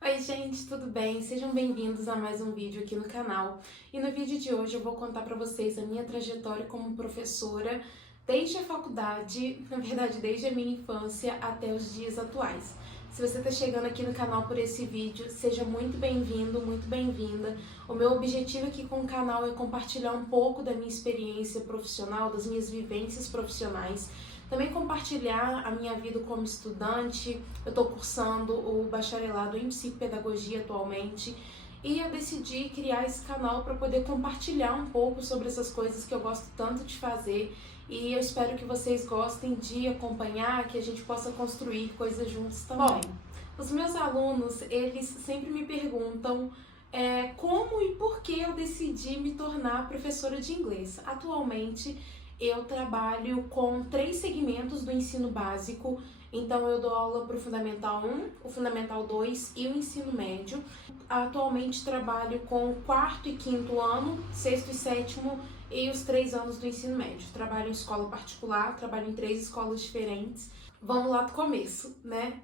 Oi gente, tudo bem? Sejam bem-vindos a mais um vídeo aqui no canal. E no vídeo de hoje eu vou contar para vocês a minha trajetória como professora desde a faculdade, na verdade desde a minha infância até os dias atuais. Se você está chegando aqui no canal por esse vídeo, seja muito bem-vindo, muito bem-vinda. O meu objetivo aqui com o canal é compartilhar um pouco da minha experiência profissional, das minhas vivências profissionais, também compartilhar a minha vida como estudante. Eu estou cursando o bacharelado em psicopedagogia atualmente e eu decidi criar esse canal para poder compartilhar um pouco sobre essas coisas que eu gosto tanto de fazer, e eu espero que vocês gostem de acompanhar, que a gente possa construir coisas juntos também. Bom, os meus alunos, eles sempre me perguntam como e por que eu decidi me tornar professora de inglês. Atualmente, eu trabalho com 3 segmentos do ensino básico, então eu dou aula para o Fundamental 1, o Fundamental 2 e o ensino médio. Atualmente trabalho com o 4º e 5º ano, 6º e 7º e os 3 anos do ensino médio. Trabalho em escola particular, trabalho em 3 escolas diferentes. Vamos lá do começo, né?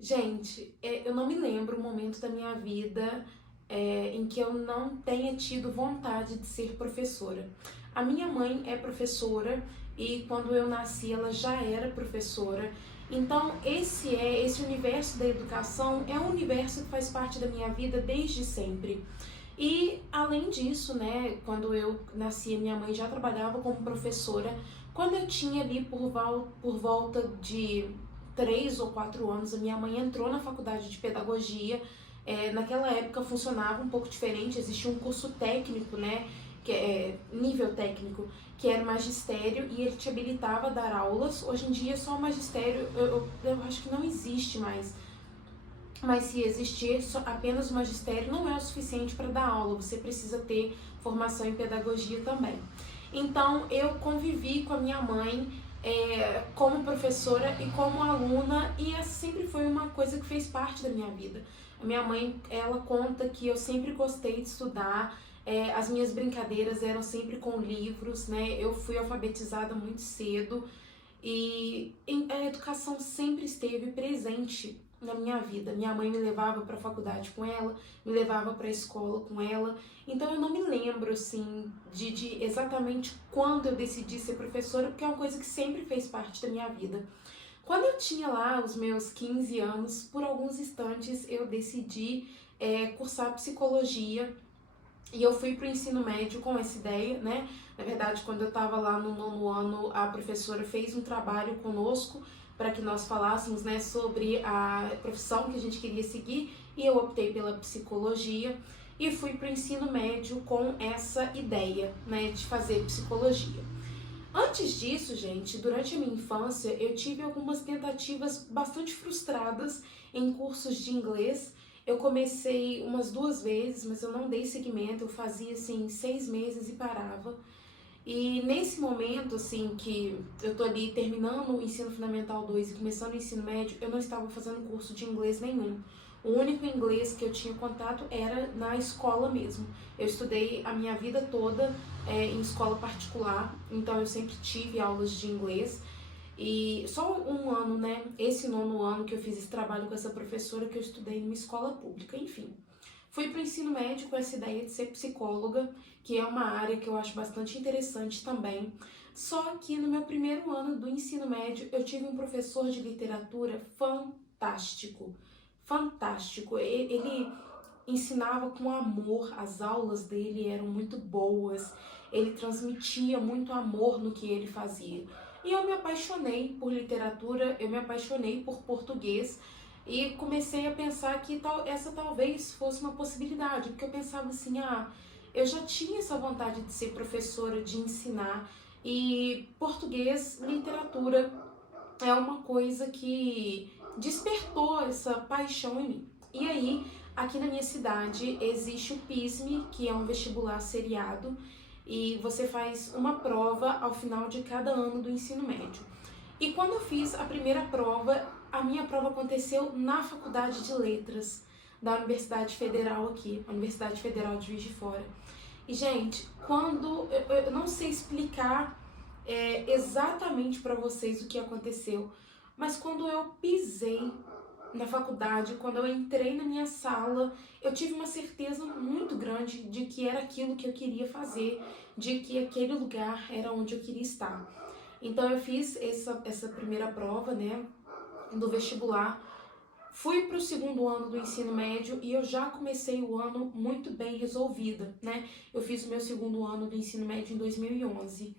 Gente, eu não me lembro um momento da minha vida em que eu não tenha tido vontade de ser professora. A minha mãe é professora e quando eu nasci ela já era professora. Então esse universo da educação é um universo que faz parte da minha vida desde sempre. E além disso, né, quando eu nasci, minha mãe já trabalhava como professora. Quando eu tinha ali por volta de 3 ou 4 anos, a minha mãe entrou na faculdade de pedagogia. Naquela época funcionava um pouco diferente, existia um curso técnico, né, que é nível técnico, que era magistério, e ele te habilitava a dar aulas. Hoje em dia só o magistério, eu acho que não existe mais. Mas se existir apenas o magistério, não é o suficiente para dar aula, você precisa ter formação em pedagogia também. Então eu convivi com a minha mãe como professora e como aluna, e essa sempre foi uma coisa que fez parte da minha vida. A minha mãe, ela conta que eu sempre gostei de estudar, as minhas brincadeiras eram sempre com livros, né? Eu fui alfabetizada muito cedo e a educação sempre esteve presente na minha vida. Minha mãe me levava para a faculdade com ela, me levava para a escola com ela. Então eu não me lembro assim de exatamente quando eu decidi ser professora, porque é uma coisa que sempre fez parte da minha vida. Quando eu tinha lá os meus 15 anos, por alguns instantes eu decidi cursar psicologia. E eu fui para o ensino médio com essa ideia, né? Na verdade, quando eu estava lá no 9º ano, a professora fez um trabalho conosco para que nós falássemos, né, sobre a profissão que a gente queria seguir, e eu optei pela psicologia e fui para o ensino médio com essa ideia, né, de fazer psicologia. Antes disso, gente, durante a minha infância, eu tive algumas tentativas bastante frustradas em cursos de inglês. Eu comecei umas 2 vezes, mas eu não dei seguimento, eu fazia assim 6 meses e parava. E nesse momento, assim, que eu tô ali terminando o ensino fundamental 2 e começando o ensino médio, eu não estava fazendo curso de inglês nenhum. O único inglês que eu tinha contato era na escola mesmo. Eu estudei a minha vida toda em escola particular, então eu sempre tive aulas de inglês. E só um ano, né, esse 9º ano que eu fiz esse trabalho com essa professora, que eu estudei numa escola pública, enfim. Fui para o ensino médio com essa ideia de ser psicóloga, que é uma área que eu acho bastante interessante também. Só que no meu primeiro ano do ensino médio, eu tive um professor de literatura fantástico. Fantástico. Ele ensinava com amor, as aulas dele eram muito boas, ele transmitia muito amor no que ele fazia. E eu me apaixonei por literatura, eu me apaixonei por português e comecei a pensar que essa talvez fosse uma possibilidade, porque eu pensava assim, eu já tinha essa vontade de ser professora, de ensinar, e português, literatura, é uma coisa que despertou essa paixão em mim. E aí, aqui na minha cidade, existe o PISME, que é um vestibular seriado, e você faz uma prova ao final de cada ano do ensino médio. E quando eu fiz a primeira prova, a minha prova aconteceu na Faculdade de Letras da Universidade Federal aqui, a Universidade Federal de Juiz de Fora. E, gente, quando eu não sei explicar exatamente para vocês o que aconteceu, mas quando eu pisei na faculdade, quando eu entrei na minha sala, eu tive uma certeza muito grande de que era aquilo que eu queria fazer, de que aquele lugar era onde eu queria estar. Então eu fiz essa primeira prova, né, do vestibular, fui para o segundo ano do ensino médio e eu já comecei o ano muito bem resolvida, né? Eu fiz o meu segundo ano do ensino médio em 2011.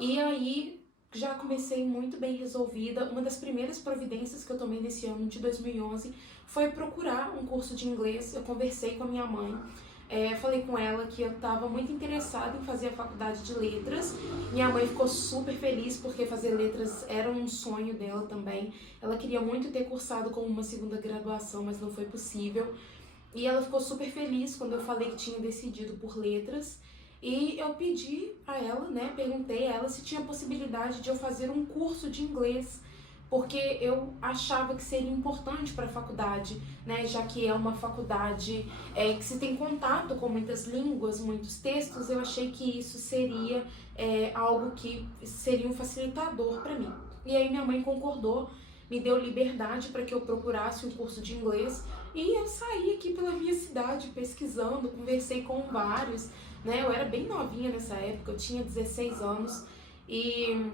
E aí já comecei muito bem resolvida. Uma das primeiras providências que eu tomei nesse ano de 2011 foi procurar um curso de inglês. Eu conversei com a minha mãe, falei com ela que eu estava muito interessada em fazer a faculdade de letras. Minha mãe ficou super feliz porque fazer letras era um sonho dela também. Ela queria muito ter cursado como uma segunda graduação, mas não foi possível. E ela ficou super feliz quando eu falei que tinha decidido por letras. E eu pedi a ela, né, perguntei a ela se tinha possibilidade de eu fazer um curso de inglês, porque eu achava que seria importante para a faculdade, né, já que é uma faculdade que se tem contato com muitas línguas, muitos textos, eu achei que isso seria algo que seria um facilitador para mim. E aí minha mãe concordou, me deu liberdade para que eu procurasse um curso de inglês, e eu saí aqui pela minha cidade pesquisando, conversei com vários, né? Eu era bem novinha nessa época, eu tinha 16 anos e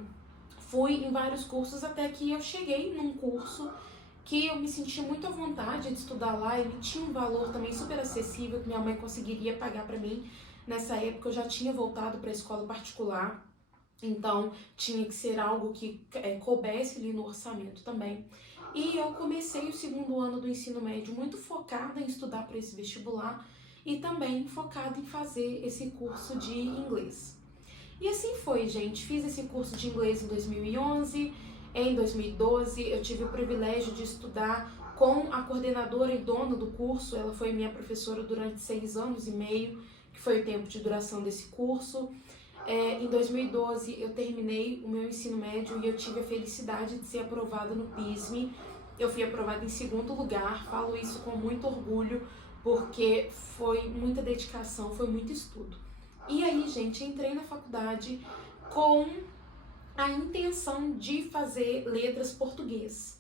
fui em vários cursos até que eu cheguei num curso que eu me senti muito à vontade de estudar lá. Ele tinha um valor também super acessível que minha mãe conseguiria pagar para mim. Nessa época eu já tinha voltado para a escola particular, então tinha que ser algo que coubesse ali no orçamento também. E eu comecei o segundo ano do ensino médio muito focada em estudar para esse vestibular e também focada em fazer esse curso de inglês. E assim foi, gente. Fiz esse curso de inglês em 2011. Em 2012, eu tive o privilégio de estudar com a coordenadora e dona do curso. Ela foi minha professora durante 6 anos e meio, que foi o tempo de duração desse curso. Em 2012, eu terminei o meu ensino médio e eu tive a felicidade de ser aprovada no PISME. Eu fui aprovada em segundo lugar, falo isso com muito orgulho, porque foi muita dedicação, foi muito estudo. E aí, gente, entrei na faculdade com a intenção de fazer letras português.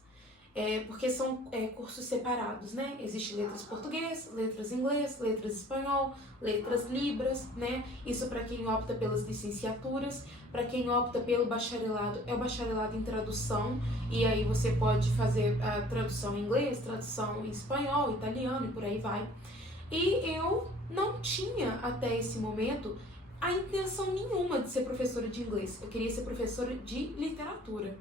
Porque são cursos separados, né? Existe letras português, letras inglês, letras espanhol, letras libras, né? Isso para quem opta pelas licenciaturas. Para quem opta pelo bacharelado, é o bacharelado em tradução, e aí você pode fazer a tradução em inglês, tradução em espanhol, italiano e por aí vai. E eu não tinha até esse momento a intenção nenhuma de ser professora de inglês. Eu queria ser professora de literatura.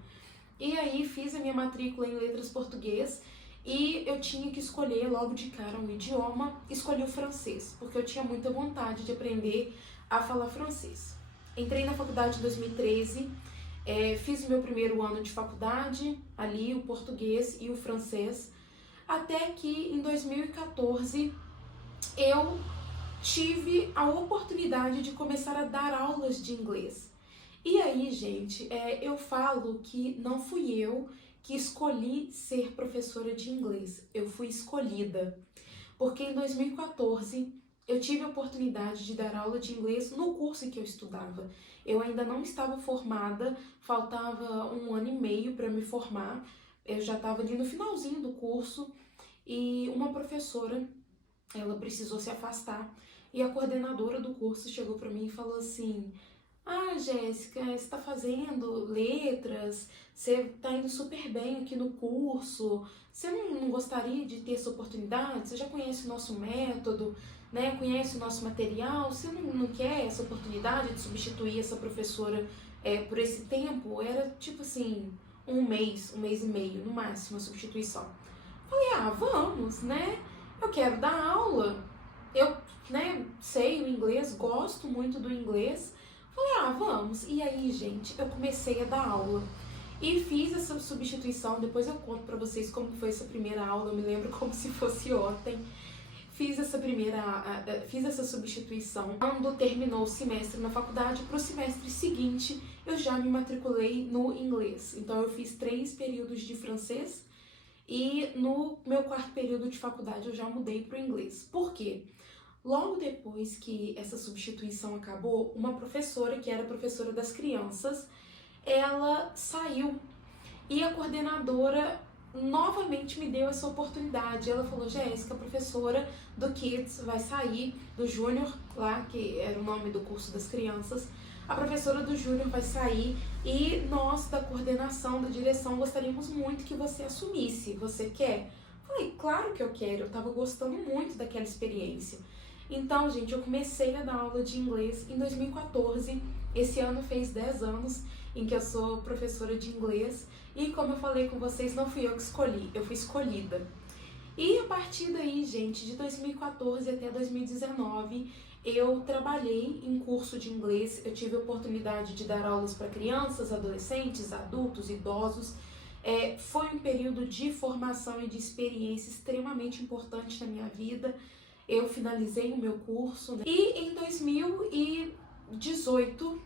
E aí fiz a minha matrícula em letras português e eu tinha que escolher logo de cara um idioma. Escolhi o francês, porque eu tinha muita vontade de aprender a falar francês. Entrei na faculdade em 2013, fiz o meu primeiro ano de faculdade, ali o português e o francês, até que em 2014 eu tive a oportunidade de começar a dar aulas de inglês. E aí, gente, eu falo que não fui eu que escolhi ser professora de inglês, eu fui escolhida. Porque em 2014 eu tive a oportunidade de dar aula de inglês no curso em que eu estudava. Eu ainda não estava formada, faltava 1 ano e meio para me formar, eu já estava ali no finalzinho do curso e uma professora, ela precisou se afastar e a coordenadora do curso chegou para mim e falou assim: ah, Jéssica, você está fazendo letras, você está indo super bem aqui no curso, você não gostaria de ter essa oportunidade? Você já conhece o nosso método, né? Conhece o nosso material, você não quer essa oportunidade de substituir essa professora por esse tempo? Era tipo assim, 1 mês e meio, no máximo, a substituição. Falei, vamos, né? Eu quero dar aula, eu, né, sei o inglês, gosto muito do inglês. Falei, vamos. E aí, gente, eu comecei a dar aula. E fiz essa substituição, depois eu conto pra vocês como foi essa primeira aula, eu me lembro como se fosse ontem. Fiz essa substituição. Quando terminou o semestre na faculdade, pro semestre seguinte, eu já me matriculei no inglês. Então eu fiz 3 períodos de francês e no meu 4º período de faculdade eu já mudei pro inglês. Por quê? Logo depois que essa substituição acabou, uma professora, que era professora das crianças, ela saiu e a coordenadora novamente me deu essa oportunidade. Ela falou: Jéssica, a professora do Kids vai sair, do Júnior lá, que era o nome do curso das crianças, a professora do Júnior vai sair e nós da coordenação, da direção, gostaríamos muito que você assumisse. Você quer? Falei: claro que eu quero, eu tava gostando muito daquela experiência. Então, gente, eu comecei a dar aula de inglês em 2014, esse ano fez 10 anos em que eu sou professora de inglês, e como eu falei com vocês, não fui eu que escolhi, eu fui escolhida. E a partir daí, gente, de 2014 até 2019, eu trabalhei em curso de inglês, eu tive a oportunidade de dar aulas para crianças, adolescentes, adultos, idosos. Foi um período de formação e de experiência extremamente importante na minha vida. Eu finalizei o meu curso, né? E em 2018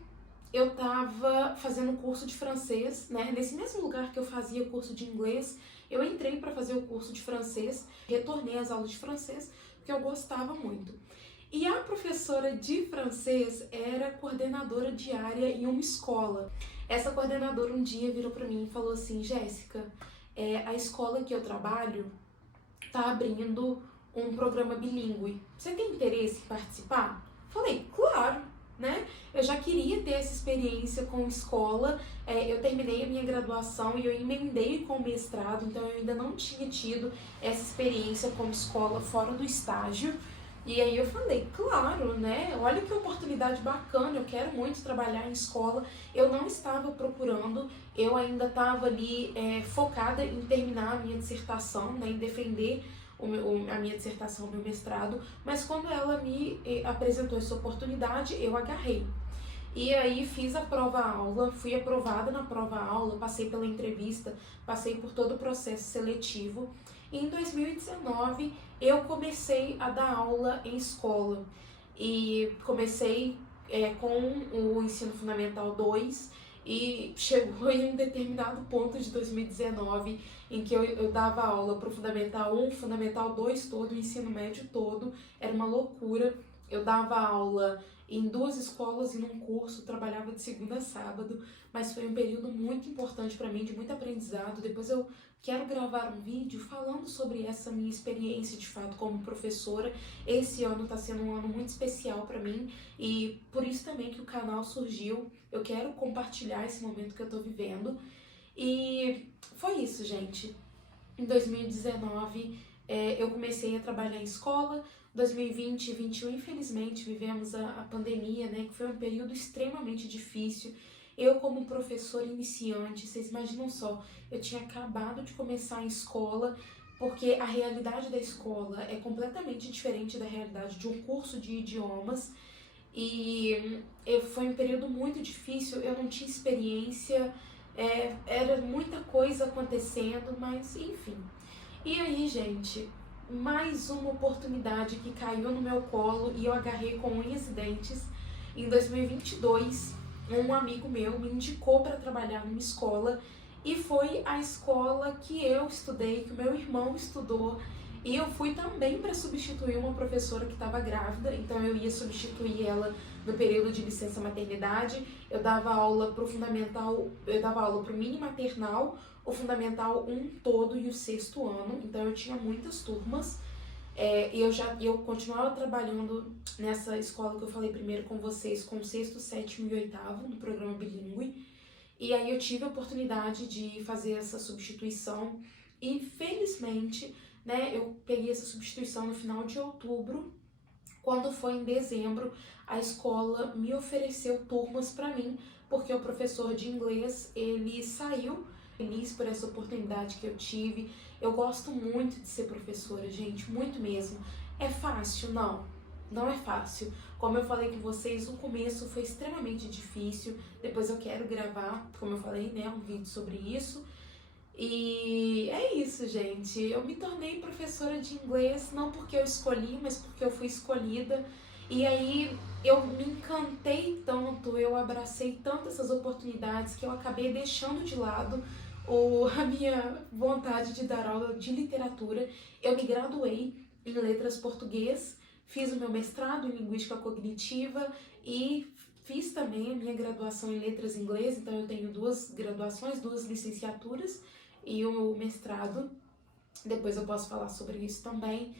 eu estava fazendo curso de francês, né? Nesse mesmo lugar que eu fazia curso de inglês, eu entrei para fazer o curso de francês, retornei às aulas de francês, porque eu gostava muito. E a professora de francês era coordenadora diária em uma escola. Essa coordenadora um dia virou para mim e falou assim: Jéssica, a escola que eu trabalho tá abrindo um programa bilíngue. Você tem interesse em participar? Falei: claro, né? Eu já queria ter essa experiência com escola, eu terminei a minha graduação e eu emendei com o mestrado, então eu ainda não tinha tido essa experiência como escola fora do estágio. E aí eu falei: claro, né? Olha que oportunidade bacana, eu quero muito trabalhar em escola. Eu não estava procurando, eu ainda estava ali focada em terminar a minha dissertação, né, em defender a minha dissertação, o meu mestrado, mas quando ela me apresentou essa oportunidade, eu agarrei. E aí fiz a prova-aula, fui aprovada na prova-aula, passei pela entrevista, passei por todo o processo seletivo. E em 2019 eu comecei a dar aula em escola. E comecei com o Ensino Fundamental 2 e chegou em um determinado ponto de 2019 em que eu dava aula para o Fundamental 1, Fundamental 2 todo, o ensino médio todo, era uma loucura. Eu dava aula em 2 escolas e num curso, trabalhava de segunda a sábado, mas foi um período muito importante para mim, de muito aprendizado. Depois eu quero gravar um vídeo falando sobre essa minha experiência de fato como professora. Esse ano está sendo um ano muito especial para mim e por isso também que o canal surgiu. Eu quero compartilhar esse momento que eu estou vivendo. E foi isso, gente. Em 2019 eu comecei a trabalhar em escola. 2020 e 2021, infelizmente, vivemos a pandemia, né, que foi um período extremamente difícil. Eu, como professora iniciante, vocês imaginam só, eu tinha acabado de começar a escola, porque a realidade da escola é completamente diferente da realidade de um curso de idiomas, e foi um período muito difícil, eu não tinha experiência, era muita coisa acontecendo, mas enfim. E aí, gente, mais uma oportunidade que caiu no meu colo e eu agarrei com unhas e dentes. Em 2022, um amigo meu me indicou para trabalhar numa escola e foi a escola que eu estudei, que o meu irmão estudou. E eu fui também para substituir uma professora que estava grávida, então eu ia substituir ela no período de licença maternidade. Eu dava aula para o fundamental, eu dava aula para o mini maternal, o fundamental 1 todo e o 6º ano, então eu tinha muitas turmas. E eu continuava trabalhando nessa escola que eu falei primeiro com vocês, com o 6º, 7º e 8º, no programa bilíngue. E aí eu tive a oportunidade de fazer essa substituição e felizmente, né, eu peguei essa substituição no final de outubro. Quando foi em dezembro, a escola me ofereceu turmas para mim, porque o professor de inglês, ele saiu. Feliz por essa oportunidade que eu tive. Eu gosto muito de ser professora, gente, muito mesmo. É fácil? Não, não é fácil. Como eu falei com vocês, o começo foi extremamente difícil. Depois eu quero gravar, como eu falei, né, um vídeo sobre isso. E é isso, gente. Eu me tornei professora de inglês não porque eu escolhi, mas porque eu fui escolhida. E aí eu me encantei tanto, eu abracei tanto essas oportunidades que eu acabei deixando de lado a minha vontade de dar aula de literatura. Eu me graduei em letras português, fiz o meu mestrado em linguística cognitiva e fiz também a minha graduação em letras inglês, então eu tenho 2 graduações, 2 licenciaturas e o mestrado. Depois eu posso falar sobre isso também.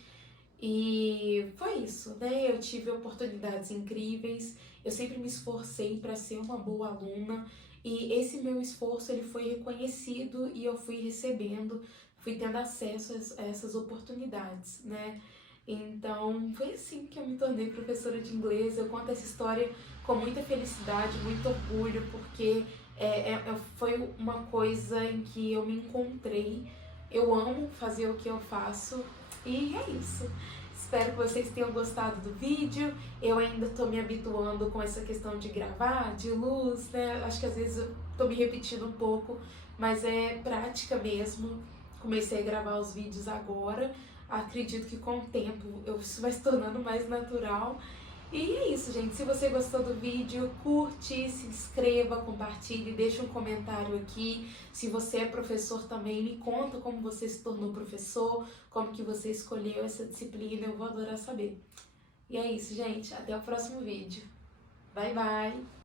E foi isso, né? Eu tive oportunidades incríveis, eu sempre me esforcei para ser uma boa aluna e esse meu esforço ele foi reconhecido e eu fui recebendo, fui tendo acesso a essas oportunidades, né? Então foi assim que eu me tornei professora de inglês. Eu conto essa história com muita felicidade, muito orgulho, porque foi uma coisa em que eu me encontrei. Eu amo fazer o que eu faço e é isso. Espero que vocês tenham gostado do vídeo. Eu ainda tô me habituando com essa questão de gravar, de luz, né? Acho que às vezes eu tô me repetindo um pouco, mas é prática mesmo. Comecei a gravar os vídeos agora. Acredito que com o tempo isso vai se tornando mais natural. E é isso, gente. Se você gostou do vídeo, curte, se inscreva, compartilhe, deixa um comentário aqui. Se você é professor também, me conta como você se tornou professor, como que você escolheu essa disciplina, eu vou adorar saber. E é isso, gente. Até o próximo vídeo. Bye, bye!